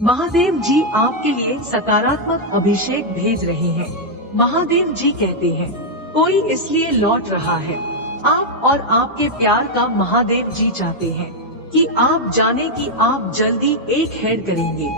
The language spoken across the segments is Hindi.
महादेव जी आपके लिए सकारात्मक अभिषेक भेज रहे हैं। महादेव जी कहते हैं, कोई इसलिए लौट रहा है। आप और आपके प्यार का महादेव जी चाहते हैं कि आप जाने कि आप जल्दी एक हेड करेंगे।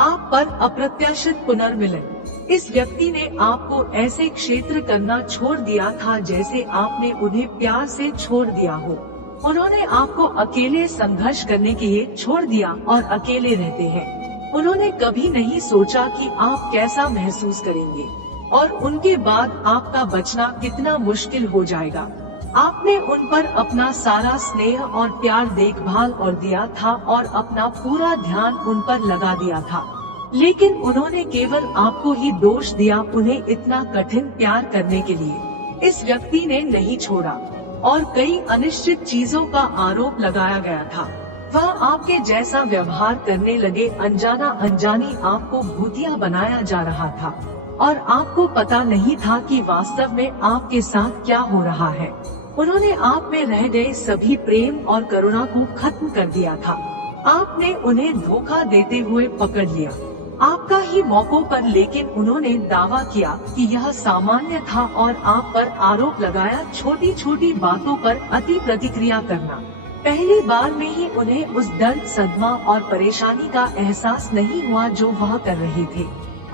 आप पर अप्रत्याशित पुनर्मिलन। इस व्यक्ति ने आपको ऐसे क्षेत्र करना छोड़ दिया था जैसे आपने उन्हें प्यार से छोड़ दिया हो। उन्होंने आपको अकेले संघर्ष करने के लिए छोड़ दिया और अकेले रहते हैं। उन्होंने कभी नहीं सोचा कि आप कैसा महसूस करेंगे और उनके बाद आपका बचना कितना मुश्किल हो जाएगा। आपने उन पर अपना सारा स्नेह और प्यार देखभाल और दिया था और अपना पूरा ध्यान उन पर लगा दिया था, लेकिन उन्होंने केवल आपको ही दोष दिया उन्हें इतना कठिन प्यार करने के लिए। इस व्यक्ति ने नहीं छोड़ा और कई अनिश्चित चीजों का आरोप लगाया गया था। वह आपके जैसा व्यवहार करने लगे, अनजाना अनजानी आपको भूतिया बनाया जा रहा था और आपको पता नहीं था कि वास्तव में आपके साथ क्या हो रहा है। उन्होंने आप में रह गए सभी प्रेम और करुणा को खत्म कर दिया था। आपने उन्हें धोखा देते हुए पकड़ लिया, आपका ही मौकों पर, लेकिन उन्होंने दावा किया कि यह सामान्य था और आप पर आरोप लगाया छोटी छोटी बातों पर अति प्रतिक्रिया करना। पहली बार में ही उन्हें उस दर्द, सदमा और परेशानी का एहसास नहीं हुआ जो वह कर रहे थे,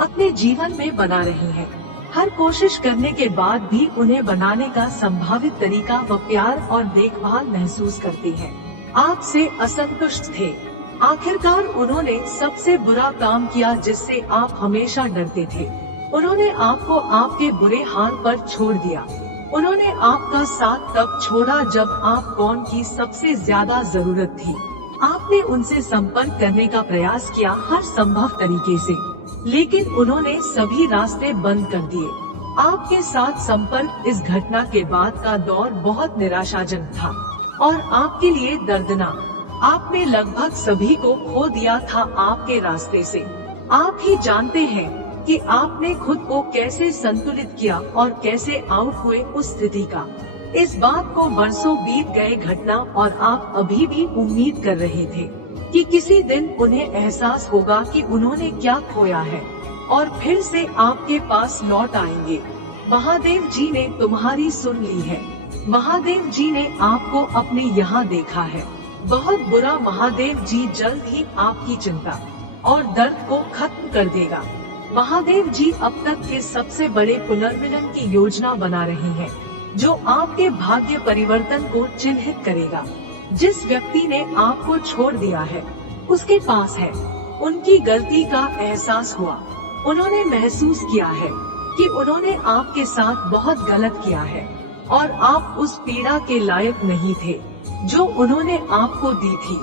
अपने जीवन में बना रहे हैं। हर कोशिश करने के बाद भी उन्हें बनाने का संभावित तरीका व प्यार और देखभाल महसूस करते हैं। आपसे असंतुष्ट थे। आखिरकार उन्होंने सबसे बुरा काम किया जिससे आप हमेशा डरते थे। उन्होंने आपको आपके बुरे हाल पर छोड़ दिया। उन्होंने आपका साथ तब छोड़ा जब आप कौन की सबसे ज्यादा जरूरत थी। आपने उनसे संपर्क करने का प्रयास किया हर संभव तरीके से, लेकिन उन्होंने सभी रास्ते बंद कर दिए। आपके साथ संपर्क इस घटना के बाद का दौर बहुत निराशाजनक था और आपके लिए दर्दनाक। आपने लगभग सभी को खो दिया था आपके रास्ते से। आप ही जानते हैं कि आपने खुद को कैसे संतुलित किया और कैसे आउट हुए उस स्थिति का। इस बात को बरसों बीत गए घटना और आप अभी भी उम्मीद कर रहे थे कि किसी दिन उन्हें एहसास होगा कि उन्होंने क्या खोया है और फिर से आपके पास लौट आएंगे। महादेव जी ने तुम्हारी सुन ली है। महादेव जी ने आपको अपने यहाँ देखा है। बहुत बुरा। महादेव जी जल्द ही आपकी चिंता और दर्द को खत्म कर देगा। महादेव जी अब तक के सबसे बड़े पुनर्मिलन की योजना बना रहे हैं, जो आपके भाग्य परिवर्तन को चिन्हित करेगा। जिस व्यक्ति ने आपको छोड़ दिया है, उसके पास है उनकी गलती का एहसास हुआ। उन्होंने महसूस किया है कि उन्होंने आपके साथ बहुत गलत किया है और आप उस पीड़ा के लायक नहीं थे जो उन्होंने आपको दी थी।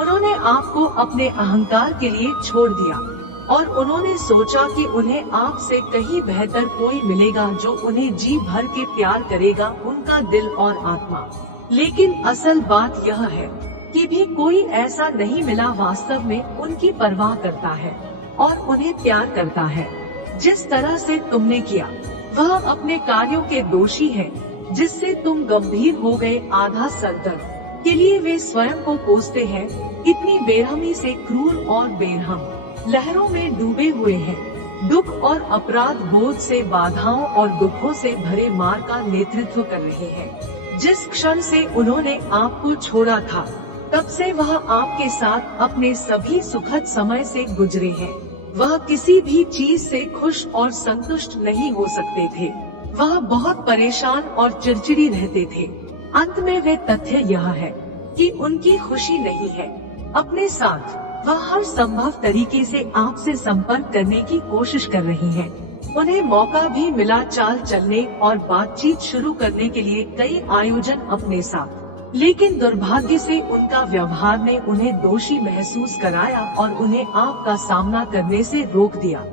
उन्होंने आपको अपने अहंकार के लिए छोड़ दिया और उन्होंने सोचा कि उन्हें आपसे कहीं बेहतर कोई मिलेगा जो उन्हें जी भर के प्यार करेगा, उनका दिल और आत्मा। लेकिन असल बात यह है कि भी कोई ऐसा नहीं मिला वास्तव में उनकी परवाह करता है और उन्हें प्यार करता है जिस तरह से तुमने किया। वह अपने कार्यों के दोषी है जिससे तुम गंभीर हो गए। आधा सरदर्द के लिए वे स्वयं को कोसते हैं। इतनी बेरहमी से क्रूर और बेरहम लहरों में डूबे हुए हैं। दुख और अपराध बोध से, बाधाओं और दुखों से भरे मार्ग का नेतृत्व कर रहे हैं। जिस क्षण से उन्होंने आपको छोड़ा था, तब से वह आपके साथ अपने सभी सुखद समय से गुजरे हैं। वह किसी भी चीज से खुश और संतुष्ट नहीं हो सकते थे। वह बहुत परेशान और चिड़चिड़ी रहते थे। अंत में वे तथ्य यह है कि उनकी खुशी नहीं है अपने साथ। वह हर संभव तरीके से आपसे संपर्क करने की कोशिश कर रही है। उन्हें मौका भी मिला चाल चलने और बातचीत शुरू करने के लिए, कई आयोजन अपने साथ, लेकिन दुर्भाग्य से उनका व्यवहार ने उन्हें दोषी महसूस कराया और उन्हें आपका सामना करने से रोक दिया।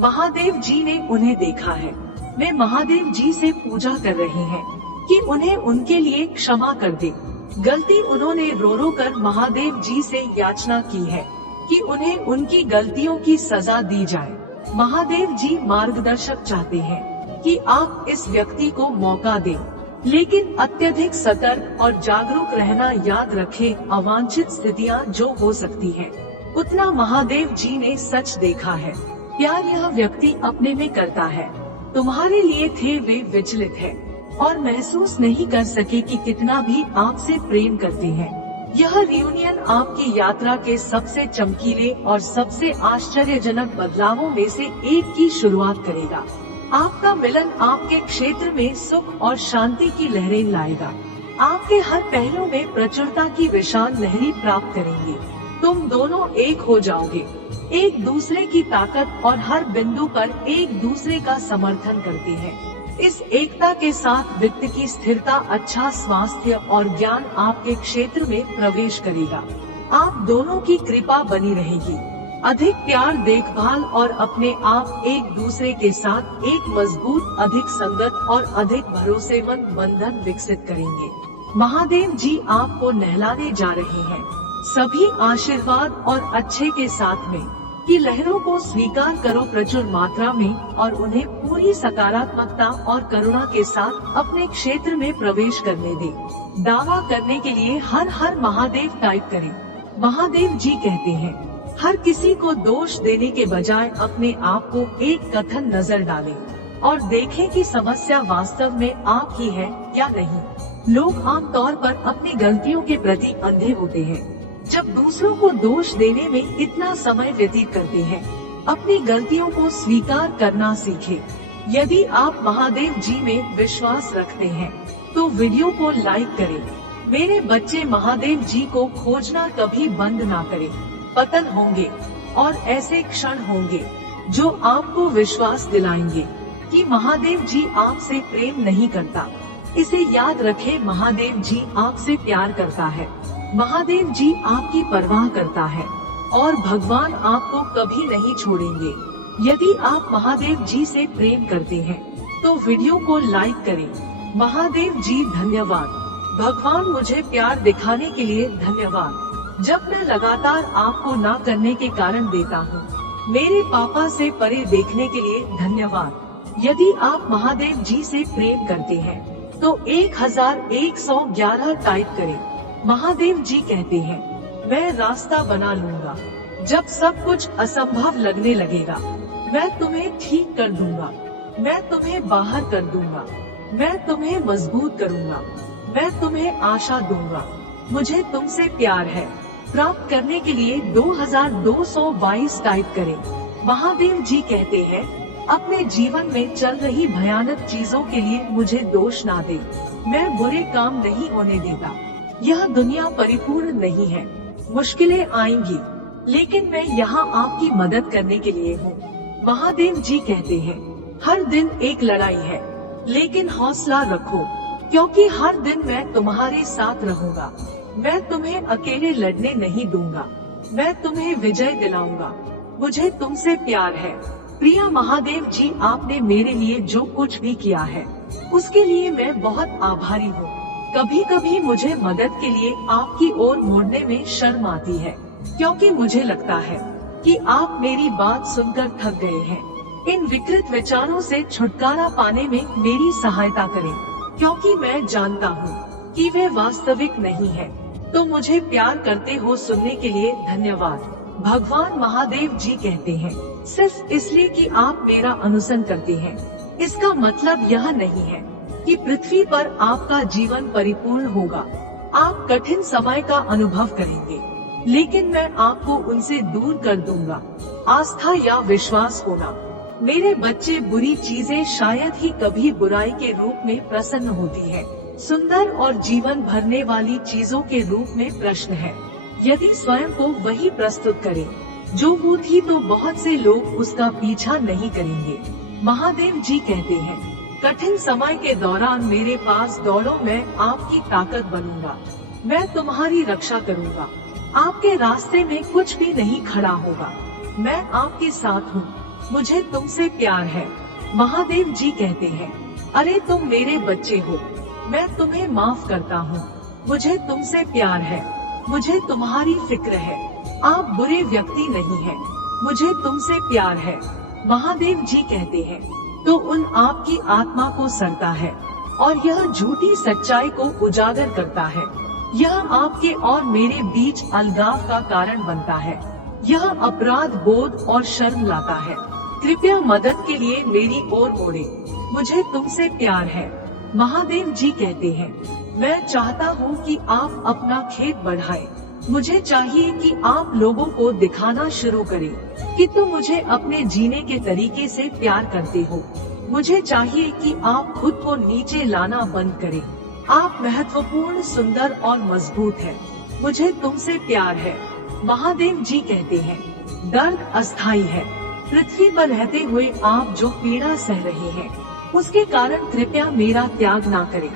महादेव जी ने उन्हें देखा है। वे महादेव जी से पूजा कर रहे हैं कि उन्हें उनके लिए क्षमा कर दे। गलती उन्होंने रो रो कर महादेव जी से याचना की है कि उन्हें उनकी गलतियों की सजा दी जाए। महादेव जी मार्गदर्शक चाहते हैं कि आप इस व्यक्ति को मौका दें, लेकिन अत्यधिक सतर्क और जागरूक रहना। याद रखें, अवांछित स्थितियां जो हो सकती हैं, उतना महादेव जी ने सच देखा है। प्यार यह व्यक्ति अपने में करता है। तुम्हारे लिए थे वे विचलित है और महसूस नहीं कर सके कि कितना भी आपसे प्रेम करते हैं। यह रियूनियन आपकी यात्रा के सबसे चमकीले और सबसे आश्चर्यजनक बदलावों में से एक की शुरुआत करेगा। आपका मिलन आपके क्षेत्र में सुख और शांति की लहरें लाएगा। आपके हर पहलू में प्रचुरता की विशाल लहरी प्राप्त करेंगे। तुम दोनों एक हो जाओगे, एक दूसरे की ताकत और हर बिंदु पर एक दूसरे का समर्थन करते हैं। इस एकता के साथ वित्त की स्थिरता, अच्छा स्वास्थ्य और ज्ञान आपके क्षेत्र में प्रवेश करेगा। आप दोनों की कृपा बनी रहेगी। अधिक प्यार, देखभाल और अपने आप एक दूसरे के साथ एक मजबूत, अधिक संगत और अधिक भरोसेमंद बंधन विकसित करेंगे। महादेव जी आपको नहलाने जा रहे हैं, सभी आशीर्वाद और अच्छे के साथ में कि लहरों को स्वीकार करो प्रचुर मात्रा में और उन्हें पूरी सकारात्मकता और करुणा के साथ अपने क्षेत्र में प्रवेश करने दे। दावा करने के लिए हर हर महादेव टाइप करें। महादेव जी कहते हैं, हर किसी को दोष देने के बजाय अपने आप को एक कथन नजर डालें और देखें कि समस्या वास्तव में आप ही है या नहीं। लोग आमतौर पर अपनी गलतियों के प्रति अंधे होते हैं जब दूसरों को दोष देने में इतना समय व्यतीत करते हैं। अपनी गलतियों को स्वीकार करना सीखें। यदि आप महादेव जी में विश्वास रखते हैं तो वीडियो को लाइक करें। मेरे बच्चे, महादेव जी को खोजना कभी बंद ना करें। पतन होंगे और ऐसे क्षण होंगे जो आपको विश्वास दिलाएंगे कि महादेव जी आपसे प्रेम नहीं करता। इसे याद रखें, महादेव जी आपसे प्यार करता है। महादेव जी आपकी परवाह करता है और भगवान आपको कभी नहीं छोड़ेंगे। यदि आप महादेव जी से प्रेम करते हैं तो वीडियो को लाइक करें। महादेव जी धन्यवाद। भगवान, मुझे प्यार दिखाने के लिए धन्यवाद। जब मैं लगातार आपको ना करने के कारण देता हूँ। मेरे पापा से परे देखने के लिए धन्यवाद। यदि आप महादेव जी से प्रेम करते हैं तो 1111 टाइप करें। महादेव जी कहते हैं, मैं रास्ता बना लूंगा। जब सब कुछ असंभव लगने लगेगा, मैं तुम्हें ठीक कर दूंगा। मैं तुम्हें बाहर कर दूंगा। मैं तुम्हें मजबूत करूंगा। मैं तुम्हें आशा दूंगा। मुझे तुमसे प्यार है। प्राप्त करने के लिए 2222 टाइप करें। महादेव जी कहते हैं, अपने जीवन में चल रही भयानक चीजों के लिए मुझे दोष ना दे। मैं बुरे काम नहीं होने देता। यह दुनिया परिपूर्ण नहीं है। मुश्किलें आएंगी, लेकिन मैं यहाँ आपकी मदद करने के लिए हूँ। महादेव जी कहते हैं, हर दिन एक लड़ाई है, लेकिन हौसला रखो, क्योंकि हर दिन मैं तुम्हारे साथ रहूंगा। मैं तुम्हें अकेले लड़ने नहीं दूंगा। मैं तुम्हें विजय दिलाऊंगा। मुझे तुमसे प्यार है। प्रिय महादेव जी, आपने मेरे लिए जो कुछ भी किया है उसके लिए मैं बहुत आभारी हूँ। कभी कभी मुझे मदद के लिए आपकी ओर मुड़ने में शर्म आती है, क्योंकि मुझे लगता है कि आप मेरी बात सुनकर थक गए हैं। इन विकृत विचारों से छुटकारा पाने में मेरी सहायता करें, क्योंकि मैं जानता हूँ कि वे वास्तविक नहीं है। तो मुझे प्यार करते हो सुनने के लिए धन्यवाद। भगवान महादेव जी कहते हैं, सिर्फ इसलिए कि आप मेरा अनुसरण करते हैं, इसका मतलब यह नहीं है कि पृथ्वी पर आपका जीवन परिपूर्ण होगा। आप कठिन समय का अनुभव करेंगे, लेकिन मैं आपको उनसे दूर कर दूंगा। आस्था या विश्वास होना। मेरे बच्चे, बुरी चीजें शायद ही कभी बुराई के रूप में प्रसन्न होती है। सुंदर और जीवन भरने वाली चीजों के रूप में प्रश्न है। यदि स्वयं को वही प्रस्तुत करें जो वो थी, तो बहुत से लोग उसका पीछा नहीं करेंगे। महादेव जी कहते हैं, कठिन समय के दौरान मेरे पास दौड़ो, मैं आपकी ताकत बनूंगा। मैं तुम्हारी रक्षा करूंगा। आपके रास्ते में कुछ भी नहीं खड़ा होगा। मैं आपके साथ हूँ। मुझे तुमसे प्यार है। महादेव जी कहते हैं, अरे तुम मेरे बच्चे हो, मैं तुम्हें माफ करता हूँ। मुझे तुमसे प्यार है। मुझे तुम्हारी फिक्र है। आप बुरे व्यक्ति नहीं हैं। मुझे तुमसे प्यार है। महादेव जी कहते हैं, तो उन आपकी आत्मा को सड़ता है और यह झूठी सच्चाई को उजागर करता है। यह आपके और मेरे बीच अलगाव का कारण बनता है। यह अपराध बोध और शर्म लाता है। कृपया मदद के लिए मेरी ओर मोड़े। मुझे तुमसे प्यार है। महादेव जी कहते हैं, मैं चाहता हूँ कि आप अपना खेत बढ़ाएं। मुझे चाहिए कि आप लोगों को दिखाना शुरू करें कि तुम मुझे अपने जीने के तरीके से प्यार करते हो। मुझे चाहिए कि आप खुद को नीचे लाना बंद करें। आप महत्वपूर्ण, सुंदर और मजबूत हैं। मुझे तुमसे प्यार है। महादेव जी कहते हैं, दर्द अस्थायी है। पृथ्वी पर रहते हुए आप जो पीड़ा सह रहे हैं, उसके कारण कृपया मेरा त्याग ना करें।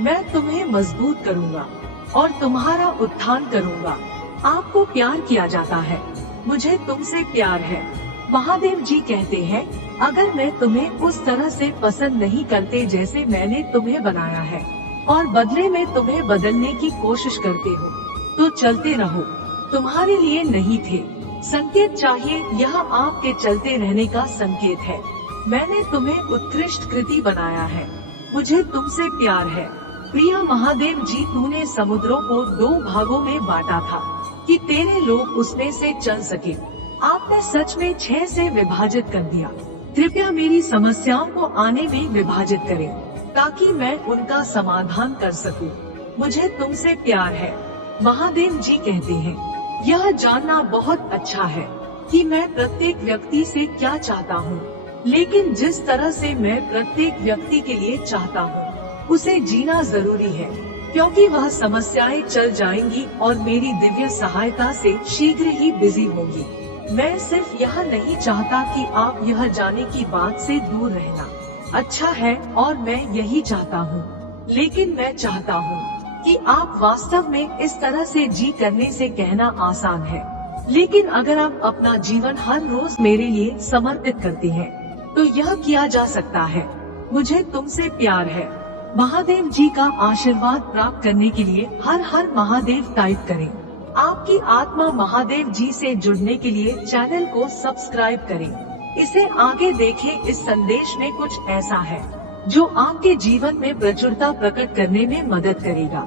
मैं तुम्हें मजबूत करूंगा और तुम्हारा उत्थान करूंगा। आपको प्यार किया जाता है। मुझे तुमसे प्यार है। महादेव जी कहते हैं, अगर मैं तुम्हें उस तरह से पसंद नहीं करते जैसे मैंने तुम्हें बनाया है और बदले में तुम्हें बदलने की कोशिश करते हो, तो चलते रहो। तुम्हारे लिए नहीं थे। संकेत चाहिए, यह आपके चलते रहने का संकेत है। मैंने तुम्हें उत्कृष्ट कृति बनाया है। मुझे तुमसे प्यार है। प्रिय महादेव जी, तूने समुद्रों को 2 भागों में बांटा था कि तेरे लोग उसमें से चल सके। आपने सच में 6 से विभाजित कर दिया। कृपया मेरी समस्याओं को आने में विभाजित करें ताकि मैं उनका समाधान कर सकूं। मुझे तुमसे प्यार है। महादेव जी कहते हैं, यह जानना बहुत अच्छा है कि मैं प्रत्येक व्यक्ति से क्या चाहता हूँ, लेकिन जिस तरह से मैं प्रत्येक व्यक्ति के लिए चाहता हूँ, उसे जीना जरूरी है, क्योंकि वह समस्याएं चल जाएंगी और मेरी दिव्य सहायता से शीघ्र ही बिजी होगी। मैं सिर्फ यह नहीं चाहता कि आप यह जाने की बात से दूर रहना अच्छा है, और मैं यही चाहता हूँ, लेकिन मैं चाहता हूँ कि आप वास्तव में इस तरह से जी करने से कहना आसान है, लेकिन अगर आप अपना जीवन हर रोज मेरे लिए समर्पित करते हैं, तो यह किया जा सकता है। मुझे तुमसे प्यार है। महादेव जी का आशीर्वाद प्राप्त करने के लिए हर हर महादेव टाइप करें। आपकी आत्मा महादेव जी से जुड़ने के लिए चैनल को सब्सक्राइब करें। इसे आगे देखें। इस संदेश में कुछ ऐसा है जो आपके जीवन में प्रचुरता प्रकट करने में मदद करेगा।